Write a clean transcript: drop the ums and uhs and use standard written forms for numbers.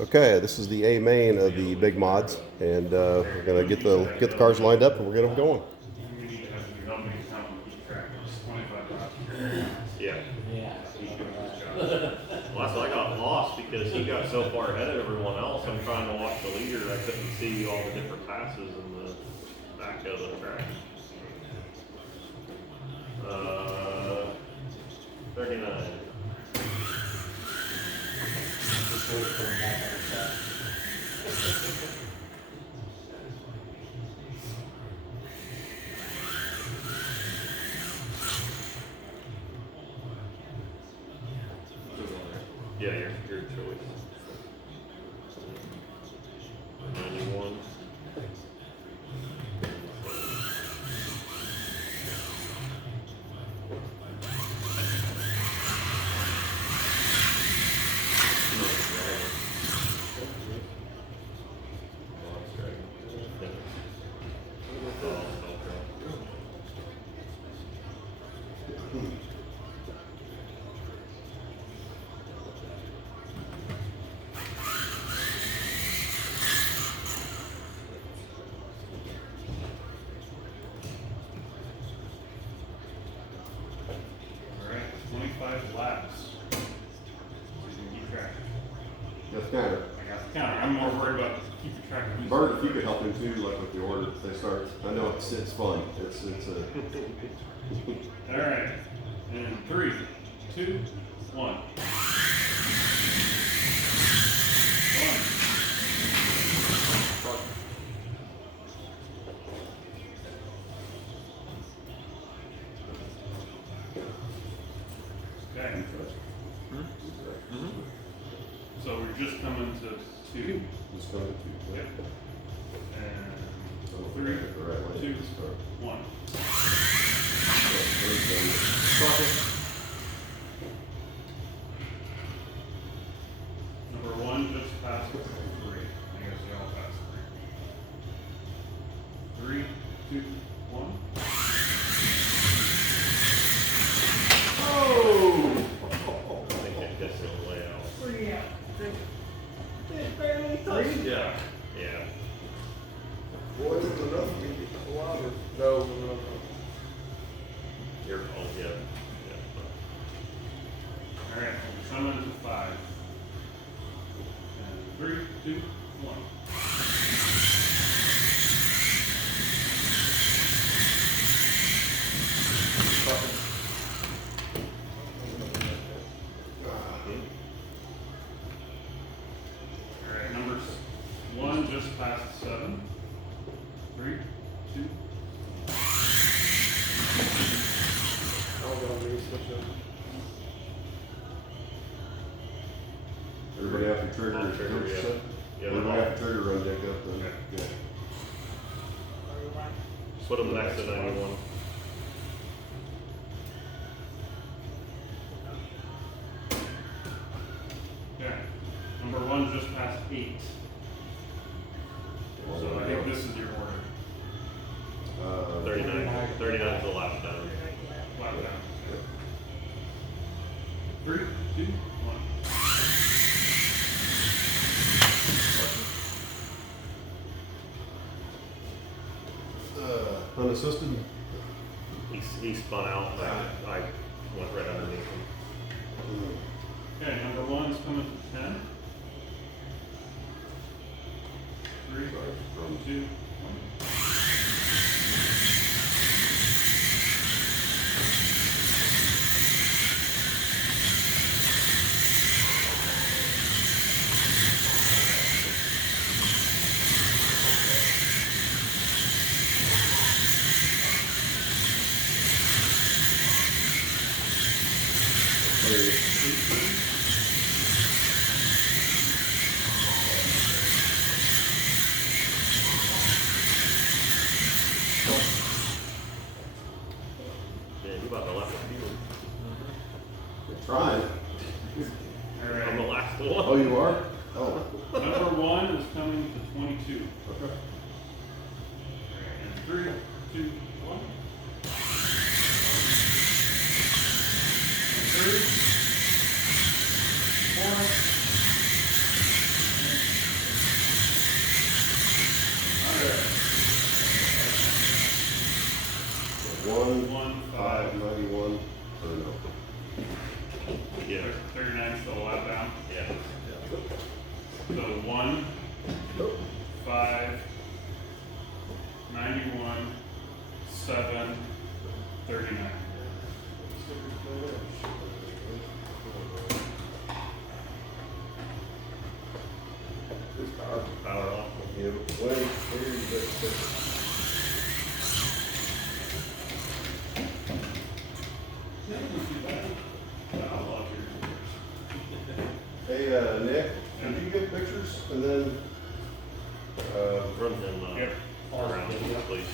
Okay, this is the A main of the big mods, and we're gonna get the cars lined up, and we're gonna get them going. We need to have to help me count and keep track. It's 25 bucks. Yeah. Yeah. He's doing his job. Well, that's why I got lost because he got so far ahead of everyone else. I'm trying to watch the leader. I couldn't see all the different passes in the back of the track. 39. Just wait for him back on the track. Yeah, your choice. 91. Alright, 25 laps. So you can keep track. That's kind of I got the counter. I'm more worried about keeping track of who's. Bert. If you could help him too, like with the order that they start. I know it's fun. It's a. Alright. And 3, 2, 1. 1. Okay. So we're just coming to 2. Just going to. Yep. And So 3, the right way 2, to start. 1. Number 1 just passed 3. I guess y'all passed 3. 3, 2, 1. Oh! I think it gets the layout. Yeah. Yeah. Yeah. Boy, it was enough for me to get the water. No. Your fault. Yeah. Alright, we're coming to 5. And 3, 2, 1. Alright, number 1 just passed 7. 3, 2. Everybody have to trigger. On trigger, yeah. Yeah, Everybody have to trigger run deck up. Then. Okay. Yeah. Put them next to 91. Okay. Number 1 just passed 8. So I think this is your order. 39. 39 is the last down. Flat down. 3, 2, 1. Unassisted. He spun out. I went right underneath him. Okay, number 1's coming to 10. 3, 2, 1. Yeah, you about to left the field. Trying. I'm the Alright. last one. Oh, you are? Oh. Number 1 is coming to 22. Okay. And 3, 2, 1. And 3, 4, 591, or no? Yeah. 39 still a lap down. Yeah. So 1, 5, 91, 7, 39. Power off. Yeah, wait, where you get the Hey, Nick, can you get pictures and then, Run him Yep. around, please.